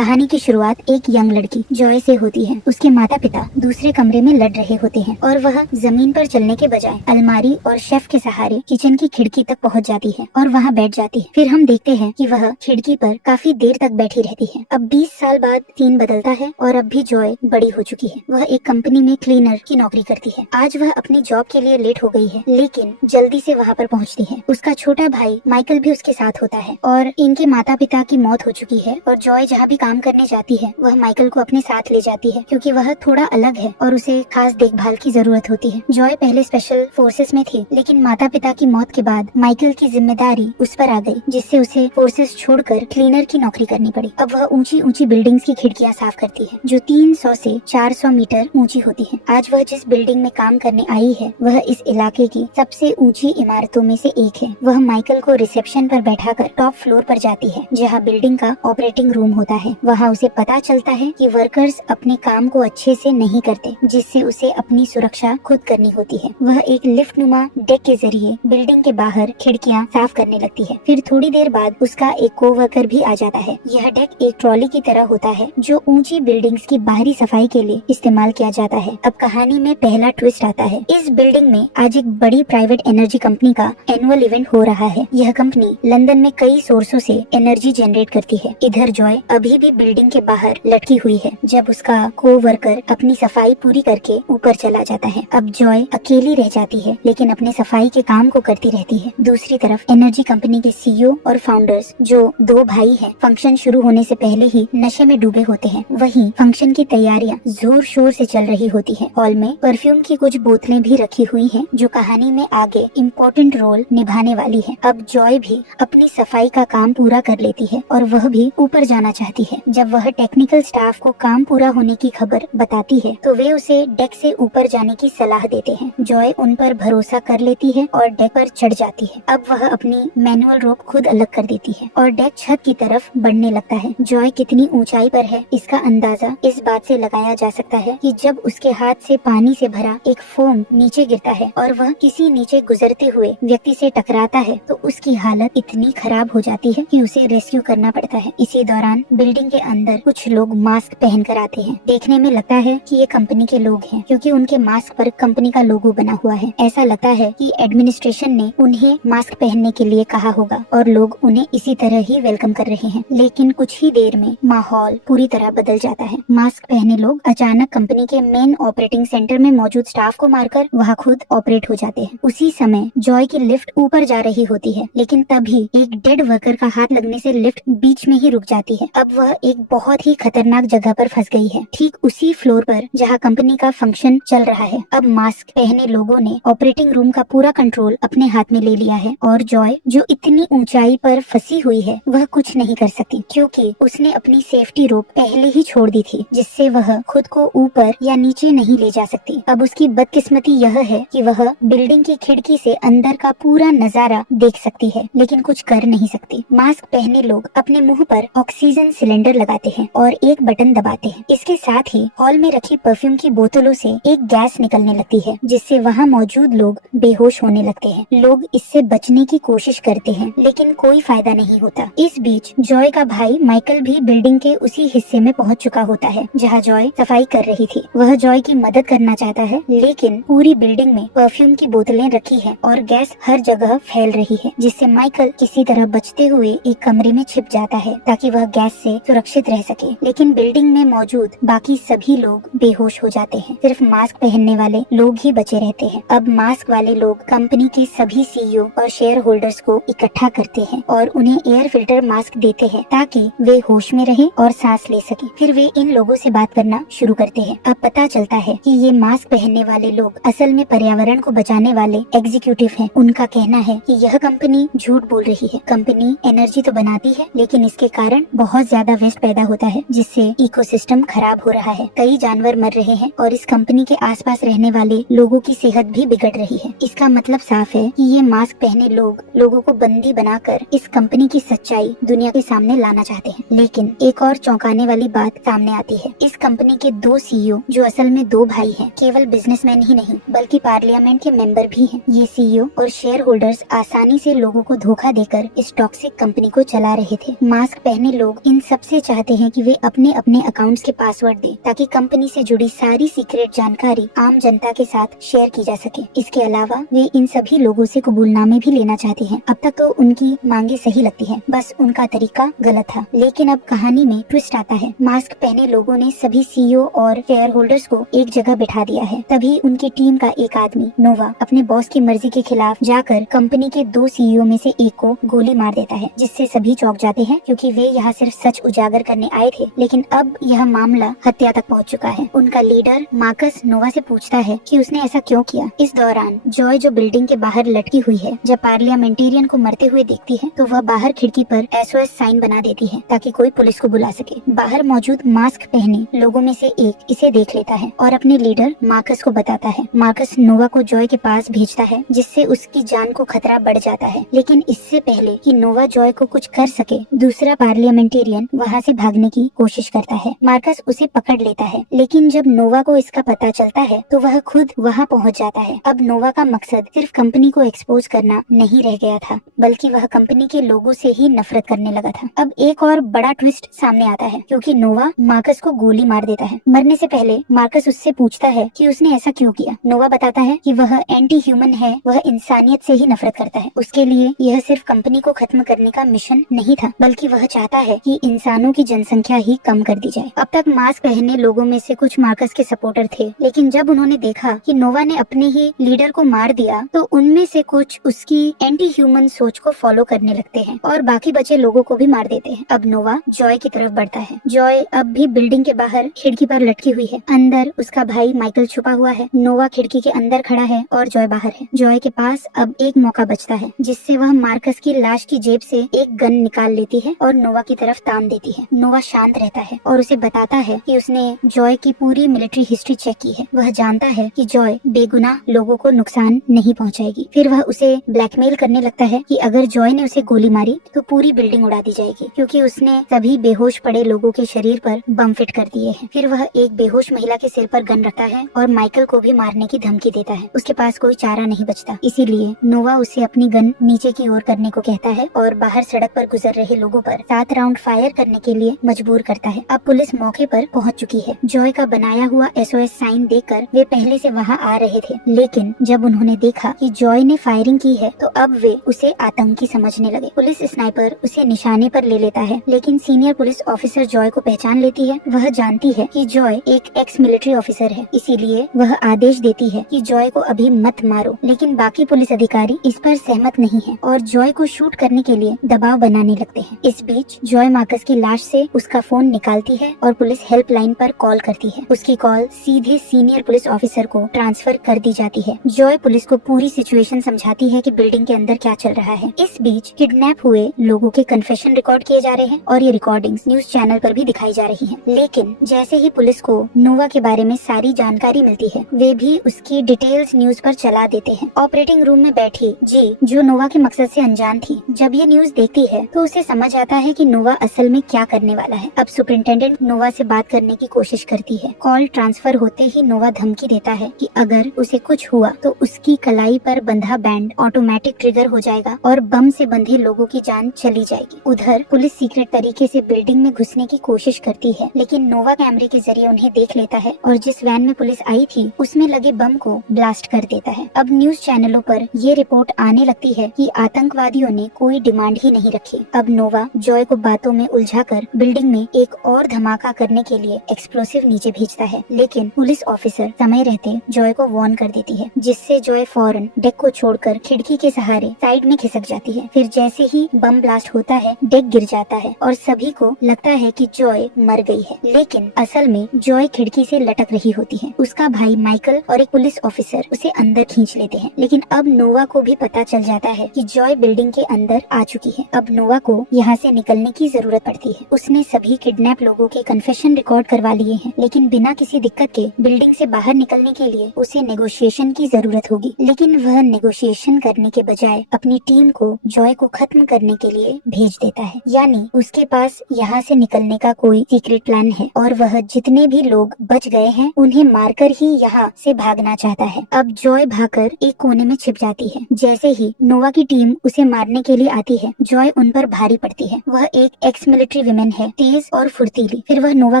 कहानी की शुरुआत एक यंग लड़की जॉय से होती है। उसके माता पिता दूसरे कमरे में लड़ रहे होते हैं और वह जमीन पर चलने के बजाय अलमारी और शेफ के सहारे किचन की खिड़की तक पहुंच जाती है और वहां बैठ जाती है। फिर हम देखते हैं कि वह खिड़की पर काफी देर तक बैठी रहती है। अब 20 साल बाद सीन बदलता है और अब भी जॉय बड़ी हो चुकी है। वह एक कंपनी में क्लीनर की नौकरी करती है। आज वह अपनी जॉब के लिए लेट हो गई है, लेकिन जल्दी से वहाँ पर पहुँचती है। उसका छोटा भाई माइकल भी उसके साथ होता है और इनके माता पिता की मौत हो चुकी है और जॉय जहाँ भी काम करने जाती है वह माइकल को अपने साथ ले जाती है क्योंकि वह थोड़ा अलग है और उसे खास देखभाल की जरूरत होती है। जॉय पहले स्पेशल फोर्सेस में थी, लेकिन माता पिता की मौत के बाद माइकल की जिम्मेदारी उस पर आ गई, जिससे उसे फोर्सेस छोड़कर क्लीनर की नौकरी करनी पड़ी। अब वह ऊंची ऊंची बिल्डिंग्स की खिड़कियां साफ करती है जो 300 से 400 मीटर ऊंची होती है। आज वह जिस बिल्डिंग में काम करने आई है वह इस इलाके की सबसे ऊंची इमारतों में से एक है। वह माइकल को रिसेप्शन पर बैठाकर टॉप फ्लोर पर जाती है जहाँ बिल्डिंग का ऑपरेटिंग रूम होता है। वहाँ उसे पता चलता है कि वर्कर्स अपने काम को अच्छे से नहीं करते, जिससे उसे अपनी सुरक्षा खुद करनी होती है। वह एक लिफ्ट नुमा डेक के जरिए बिल्डिंग के बाहर खिड़कियां साफ करने लगती है। फिर थोड़ी देर बाद उसका एक कोवर्कर भी आ जाता है। यह डेक एक ट्रॉली की तरह होता है जो ऊंची बिल्डिंग्स की बाहरी सफाई के लिए इस्तेमाल किया जाता है। अब कहानी में पहला ट्विस्ट आता है। इस बिल्डिंग में आज एक बड़ी प्राइवेट एनर्जी कंपनी का एनुअल इवेंट हो रहा है। यह कंपनी लंदन में कई सोर्सों से एनर्जी जनरेट करती है। इधर जॉय अभी भी बिल्डिंग के बाहर लटकी हुई है जब उसका कोवर्कर अपनी सफाई पूरी करके ऊपर चला जाता है। अब जॉय अकेली रह जाती है, लेकिन अपने सफाई के काम को करती रहती है। दूसरी तरफ एनर्जी कंपनी के सीईओ और फाउंडर्स, जो दो भाई हैं, फंक्शन शुरू होने से पहले ही नशे में डूबे होते हैं। वहीं फंक्शन की तैयारियां जोर शोर से चल रही होती है। हॉल में परफ्यूम की कुछ बोतलें भी रखी हुई हैं, जो कहानी में आगे इम्पोर्टेंट रोल निभाने वाली है। अब जॉय भी अपनी सफाई का काम पूरा कर लेती है और वह भी ऊपर जाना चाहती है। जब वह टेक्निकल स्टाफ को काम पूरा होने की खबर बताती है तो वे उसे डेक से ऊपर जाने की सलाह देते हैं। जॉय उन पर भरोसा कर लेती है और डेक पर चढ़ जाती है। अब वह अपनी मैनुअल रोप खुद अलग कर देती है और डेक छत की तरफ बढ़ने लगता है। जॉय कितनी ऊंचाई पर है इसका अंदाजा इस बात से लगाया जा सकता है कि जब उसके हाथ से पानी से भरा एक फोम नीचे गिरता है और वह किसी नीचे गुजरते हुए व्यक्ति से टकराता है तो उसकी हालत इतनी खराब हो जाती है कि उसे रेस्क्यू करना पड़ता है। इसी दौरान बिल्डिंग के अंदर कुछ लोग मास्क पहन कर आते हैं। देखने में लगता है कि ये कंपनी के लोग हैं क्योंकि उनके मास्क पर कंपनी का लोगो बना हुआ है। ऐसा लगता है कि एडमिनिस्ट्रेशन ने उन्हें मास्क पहनने के लिए कहा होगा और लोग उन्हें इसी तरह ही वेलकम कर रहे हैं। लेकिन कुछ ही देर में माहौल पूरी तरह बदल जाता है। मास्क पहने लोग अचानक कंपनी के मेन ऑपरेटिंग सेंटर में मौजूद स्टाफ को मारकर वहाँ खुद ऑपरेट हो जाते हैं। उसी समय जॉय की लिफ्ट ऊपर जा रही होती है, लेकिन तभी एक डेड वर्कर का हाथ लगने से लिफ्ट बीच में ही रुक जाती है। अब वह एक बहुत ही खतरनाक जगह पर फंस गई है, ठीक उसी फ्लोर पर जहाँ कंपनी का फंक्शन चल रहा है। अब मास्क पहने लोगों ने ऑपरेटिंग रूम का पूरा कंट्रोल अपने हाथ में ले लिया है और जॉय, जो इतनी ऊंचाई पर फंसी हुई है, वह कुछ नहीं कर सकती क्योंकि उसने अपनी सेफ्टी रोप पहले ही छोड़ दी थी, जिससे वह खुद को ऊपर या नीचे नहीं ले जा सकती। अब उसकी बदकिस्मती यह है कि वह बिल्डिंग की खिड़की से अंदर का पूरा नजारा देख सकती है, लेकिन कुछ कर नहीं सकती। मास्क पहने लोग अपने मुंह पर ऑक्सीजन सिलेंडर लगाते हैं और एक बटन दबाते हैं। इसके साथ ही हॉल में रखी परफ्यूम की बोतलों से एक गैस निकलने लगती है, जिससे वहाँ मौजूद लोग बेहोश होने लगते हैं। लोग इससे बचने की कोशिश करते हैं, लेकिन कोई फायदा नहीं होता। इस बीच जॉय का भाई माइकल भी बिल्डिंग के उसी हिस्से में पहुंच चुका होता है जहां जॉय सफाई कर रही थी। वह जॉय की मदद करना चाहता है, लेकिन पूरी बिल्डिंग में परफ्यूम की बोतलें रखी हैं और गैस हर जगह फैल रही है, जिससे माइकल किसी तरह बचते हुए एक कमरे में छिप जाता है ताकि वह गैस से सुरक्षित रह सके। लेकिन बिल्डिंग में मौजूद बाकी सभी लोग बेहोश हो जाते हैं, सिर्फ मास्क पहनने वाले लोग ही बचे रहते हैं। अब मास्क वाले लोग कंपनी के सभी सीईओ और शेयर होल्डर्स को इकट्ठा करते हैं और उन्हें एयर फिल्टर मास्क देते हैं ताकि वे होश में रहे और सांस ले सके। फिर वे इन लोगों से बात करना शुरू करते हैं। अब पता चलता है कि ये मास्क पहनने वाले लोग असल में पर्यावरण को बचाने वाले एग्जीक्यूटिव हैं। उनका कहना है कि यह कंपनी झूठ बोल रही है। कंपनी एनर्जी तो बनाती है, लेकिन इसके कारण बहुत ज्यादा वेस्ट पैदा होता है, जिससे इकोसिस्टम खराब हो रहा है। कई जानवर मर रहे हैं और इस कंपनी के आसपास रहने वाले लोगों की सेहत भी बिगड़ रही है। इसका मतलब साफ है कि ये मास्क पहने लोग लोगों को बंदी बनाकर इस कंपनी की सच्चाई दुनिया के सामने लाना चाहते हैं। लेकिन एक और चौंकाने वाली बात सामने आती है। इस कंपनी के दो सीईओ, जो असल में दो भाई हैं, केवल बिजनेसमैन ही नहीं बल्कि पार्लियामेंट के मेंबर भी हैं। ये सीईओ और शेयर होल्डर्स आसानी से लोगों को धोखा देकर इस टॉक्सिक कंपनी को चला रहे थे। मास्क पहने लोग इन सब उससे चाहते हैं कि वे अपने अपने अकाउंट्स के पासवर्ड दें ताकि कंपनी से जुड़ी सारी सीक्रेट जानकारी आम जनता के साथ शेयर की जा सके। इसके अलावा वे इन सभी लोगों से कबूलनामे भी लेना चाहते हैं। अब तक तो उनकी मांगे सही लगती है, बस उनका तरीका गलत था। लेकिन अब कहानी में ट्विस्ट आता है। मास्क पहने लोगों ने सभी सीईओ और शेयर होल्डर्स को एक जगह बिठा दिया है। तभी उनकी टीम का एक आदमी नोवा अपने बॉस की मर्जी के खिलाफ जाकर कंपनी के 2 सीईओ में से एक को गोली मार देता है, जिससे सभी चौंक जाते हैं क्योंकि वे यहाँ सिर्फ सच उजागर करने आए थे। लेकिन अब यह मामला हत्या तक पहुँच चुका है। उनका लीडर मार्कस नोवा से पूछता है कि उसने ऐसा क्यों किया। इस दौरान जॉय जो बिल्डिंग के बाहर लटकी हुई है, जब पार्लियामेंटेरियन को मरते हुए देखती है तो वह बाहर खिड़की पर SOS साइन बना देती है ताकि कोई पुलिस को बुला सके। बाहर मौजूद मास्क पहने लोगों में से एक इसे देख लेता है और अपने लीडर मार्कस को बताता है। मार्कस नोवा को जॉय के पास भेजता है, जिससे उसकी जान को खतरा बढ़ जाता है। लेकिन इससे पहले कि नोवा जॉय को कुछ कर सके, दूसरा पार्लियामेंटेरियन वहाँ से भागने की कोशिश करता है। मार्कस उसे पकड़ लेता है, लेकिन जब नोवा को इसका पता चलता है तो वह खुद वहाँ पहुँच जाता है। अब नोवा का मकसद सिर्फ कंपनी को एक्सपोज करना नहीं रह गया था, बल्कि वह कंपनी के लोगों से ही नफरत करने लगा था। अब एक और बड़ा ट्विस्ट सामने आता है, क्योंकि नोवा मार्कस को गोली मार देता है। मरने से पहले मार्कस उससे पूछता है कि उसने ऐसा क्यों किया। नोवा बताता है कि वह एंटी ह्यूमन है, वह इंसानियत से ही नफरत करता है। उसके लिए यह सिर्फ कंपनी को खत्म करने का मिशन नहीं था, बल्कि वह चाहता है कि इंसानों की जनसंख्या ही कम कर दी जाए। अब तक मास्क पहने लोगों में से कुछ मार्कस के सपोर्टर थे, लेकिन जब उन्होंने देखा कि नोवा ने अपने ही लीडर को मार दिया तो उनमें से कुछ उसकी एंटी ह्यूमन सोच को फॉलो करने लगते हैं और बाकी बचे लोगों को भी मार देते हैं। अब नोवा जॉय की तरफ बढ़ता है। जॉय अब भी बिल्डिंग के बाहर खिड़की पर लटकी हुई है। अंदर उसका भाई माइकल छुपा हुआ है। नोवा खिड़की के अंदर खड़ा है और जॉय बाहर है। जॉय के पास अब एक मौका बचता है, जिससे वह मार्कस की लाश की जेब से एक गन निकाल लेती है और नोवा की तरफ तान देती है। नोवा शांत रहता है और उसे बताता है कि उसने जॉय की पूरी मिलिट्री हिस्ट्री चेक की है। वह जानता है कि जॉय बेगुनाह लोगों को नुकसान नहीं पहुंचाएगी। फिर वह उसे ब्लैकमेल करने लगता है कि अगर जॉय ने उसे गोली मारी तो पूरी बिल्डिंग उड़ा दी जाएगी, क्योंकि उसने सभी बेहोश पड़े लोगों के शरीर पर बम फिट कर दिए हैं। फिर वह एक बेहोश महिला के सिर पर गन रखता है और माइकल को भी मारने की धमकी देता है। उसके पास कोई चारा नहीं बचता, इसीलिए नोवा उसे अपनी गन नीचे की ओर करने को कहता है और बाहर सड़क पर गुजर रहे लोगों पर 7 राउंड फायर करने के लिए मजबूर करता है। अब पुलिस मौके पर पहुंच चुकी है। जॉय का बनाया हुआ SOS साइन देखकर वे पहले से वहां आ रहे थे, लेकिन जब उन्होंने देखा कि जॉय ने फायरिंग की है तो अब वे उसे आतंकी समझने लगे। पुलिस स्नाइपर उसे निशाने पर ले लेता है, लेकिन सीनियर पुलिस ऑफिसर जॉय को पहचान लेती है। वह जानती है कि जॉय एक एक्स मिलिट्री ऑफिसर है, इसीलिए वह आदेश देती है कि जॉय को अभी मत मारो। लेकिन बाकी पुलिस अधिकारी इस पर सहमत नहीं है और जॉय को शूट करने के लिए दबाव बनाने लगते हैं। इस बीच जॉय मार्कस की लाश से उसका फोन निकालती है और पुलिस हेल्पलाइन पर कॉल करती है। उसकी कॉल सीधे सीनियर पुलिस ऑफिसर को ट्रांसफर कर दी जाती है। जॉय पुलिस को पूरी सिचुएशन समझाती है कि बिल्डिंग के अंदर क्या चल रहा है। इस बीच किडनैप हुए लोगों के कन्फेशन रिकॉर्ड किए जा रहे हैं और ये रिकॉर्डिंग्स न्यूज चैनल पर भी दिखाई जा रही हैं। लेकिन जैसे ही पुलिस को नोवा के बारे में सारी जानकारी मिलती है, वे भी उसकी डिटेल्स न्यूज पर चला देते हैं। ऑपरेटिंग रूम में बैठी जी, जो नोवा के मकसद से अनजान थी, जब ये न्यूज देखती है तो उसे समझ आता है कि नोवा असल में क्या करने वाला है। अब सुपरिंटेंडेंट नोवा से बात करने की कोशिश करती है। कॉल ट्रांसफर होते ही नोवा धमकी देता है कि अगर उसे कुछ हुआ तो उसकी कलाई पर बंधा बैंड ऑटोमेटिक ट्रिगर हो जाएगा और बम से बंधे लोगों की जान चली जाएगी। उधर पुलिस सीक्रेट तरीके से बिल्डिंग में घुसने की कोशिश करती है, लेकिन नोवा कैमरे के जरिए उन्हें देख लेता है और जिस वैन में पुलिस आई थी उसमें लगे बम को ब्लास्ट कर देता है। अब न्यूज चैनलों पर ये रिपोर्ट आने लगती है कि आतंकवादियों ने कोई डिमांड ही नहीं रखी। अब नोवा जॉय को बातों में उलझाकर बिल्डिंग में एक और धमाका करने के लिए एक्सप्लोसिव नीचे भेजता है, लेकिन पुलिस ऑफिसर समय रहते जॉय को वार्न कर देती है, जिससे जॉय फौरन डेक को छोड़कर खिड़की के सहारे साइड में खिसक जाती है। फिर जैसे ही बम ब्लास्ट होता है, डेक गिर जाता है और सभी को लगता है कि जॉय मर गई है, लेकिन असल में जॉय खिड़की से लटक रही होती है। उसका भाई माइकल और एक पुलिस ऑफिसर उसे अंदर खींच लेते हैं, लेकिन अब नोवा को भी पता चल जाता है कि जॉय बिल्डिंग के अंदर आ चुकी है। अब नोवा को यहाँ से निकलने की जरूरत पड़ती है। उसने सभी किडनैप लोगों के कन्फेशन रिकॉर्ड करवा लिए हैं, लेकिन बिना किसी दिक्कत के बिल्डिंग से बाहर निकलने के लिए उसे नेगोशिएशन की जरूरत होगी। लेकिन वह नेगोशिएशन करने के बजाय अपनी टीम को जॉय को खत्म करने के लिए भेज देता है, यानी उसके पास यहाँ से निकलने का कोई सीक्रेट प्लान है और वह जितने भी लोग बच गए हैं उन्हें मारकर ही यहाँ से भागना चाहता है। अब जॉय भागकर एक कोने में छिप जाती है। जैसे ही नोवा की टीम उसे मारने के लिए आती है, जॉय उन पर भारी पड़ती है। वह एक एक्स मिलिट्री मिलिट्री विमेन है, तेज और फुर्तीली। फिर वह नोवा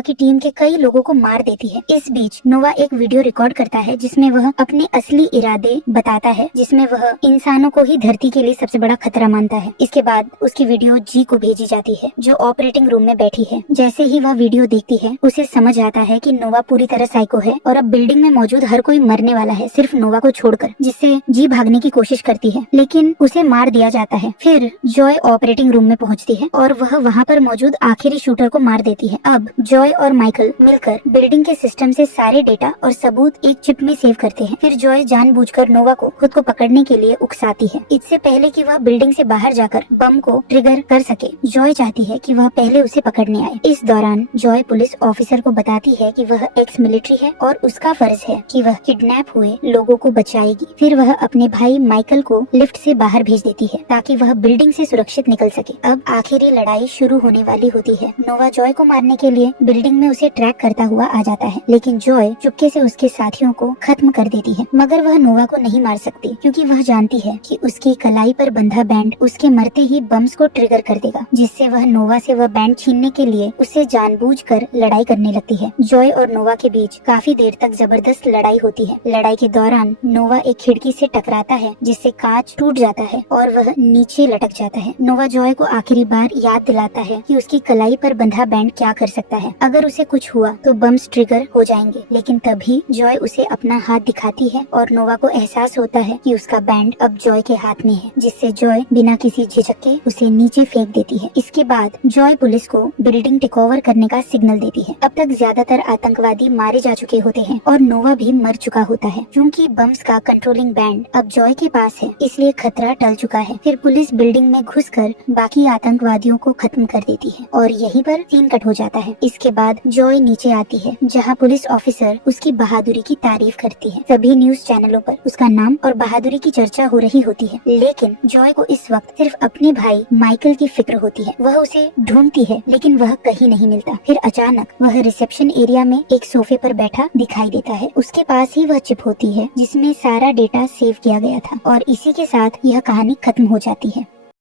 की टीम के कई लोगों को मार देती है। इस बीच नोवा एक वीडियो रिकॉर्ड करता है जिसमें वह अपने असली इरादे बताता है, जिसमें वह इंसानों को ही धरती के लिए सबसे बड़ा खतरा मानता है। इसके बाद उसकी वीडियो जी को भेजी जाती है, जो ऑपरेटिंग रूम में बैठी है। जैसे ही वह वीडियो देखती है, उसे समझ आता है कि नोवा पूरी तरह साइको है और अब बिल्डिंग में मौजूद हर कोई मरने वाला है, सिर्फ नोवा को छोड़कर, जिससे जी भागने की कोशिश करती है, लेकिन उसे मार दिया जाता है। फिर जॉय ऑपरेटिंग रूम में पहुंचती है और वह वहां पर मौजूद आखिरी शूटर को मार देती है। अब जॉय और माइकल मिलकर बिल्डिंग के सिस्टम से सारे डेटा और सबूत एक चिप में सेव करते हैं। फिर जॉय जानबूझकर नोवा को खुद को पकड़ने के लिए उकसाती है, इससे पहले कि वह बिल्डिंग से बाहर जाकर बम को ट्रिगर कर सके। जॉय चाहती है कि वह पहले उसे पकड़ने आए। इस दौरान जॉय पुलिस ऑफिसर को बताती है कि वह एक्स मिलिट्री है और उसका फर्ज है कि वह किडनैप हुए लोगों को बचाएगी। फिर वह अपने भाई माइकल को लिफ्ट से बाहर भेज देती है ताकि वह बिल्डिंग से सुरक्षित निकल सके। अब आखिरी लड़ाई शुरू होने वाली होती है। नोवा जॉय को मारने के लिए बिल्डिंग में उसे ट्रैक करता हुआ आ जाता है, लेकिन जॉय चुपके से उसके साथियों को खत्म कर देती है। मगर वह नोवा को नहीं मार सकती, क्योंकि वह जानती है कि उसकी कलाई पर बंधा बैंड उसके मरते ही बम्स को ट्रिगर कर देगा, जिससे वह नोवा से वह बैंड छीनने के लिए उससे जानबूझकर लड़ाई करने लगती है। जॉय और नोवा के बीच काफी देर तक जबरदस्त लड़ाई होती है। लड़ाई के दौरान नोवा एक खिड़की से टकराता है, जिससे कांच टूट जाता है और वह नीचे लटक जाता है। नोवा जॉय को आखिरी बार याद दिलाता है कि उसकी कलाई पर बंधा बैंड क्या कर सकता है। अगर उसे कुछ हुआ तो बम्स ट्रिगर हो जाएंगे, लेकिन तभी जॉय उसे अपना हाथ दिखाती है और नोवा को एहसास होता है कि उसका बैंड अब जॉय के हाथ में है, जिससे जॉय बिना किसी झिझक के उसे नीचे फेंक देती है। इसके बाद जॉय पुलिस को बिल्डिंग टेक ओवर करने का सिग्नल देती है। अब तक ज्यादातर आतंकवादी मारे जा चुके होते हैं और नोवा भी मर चुका होता है। क्योंकि बम्स का कंट्रोलिंग बैंड अब जॉय के पास है, इसलिए खतरा टल चुका है। फिर पुलिस बिल्डिंग में घुसकर बाकी आतंकवादियों को खत्म कर देती है और यहीं पर सीन कट हो जाता है। इसके बाद जॉय नीचे आती है, जहाँ पुलिस ऑफिसर उसकी बहादुरी की तारीफ करती है। सभी न्यूज चैनलों पर उसका नाम और बहादुरी की चर्चा हो रही होती है, लेकिन जॉय को इस वक्त सिर्फ अपने भाई माइकल की फिक्र होती है। वह उसे ढूंढती है, लेकिन वह कहीं नहीं मिलता। फिर अचानक वह रिसेप्शन एरिया में एक सोफे पर बैठा दिखाई देता है। उसके पास ही वह चिप होती है जिसमें सारा डेटा सेव किया गया था और इसी के साथ यह कहानी खत्म हो जाती है।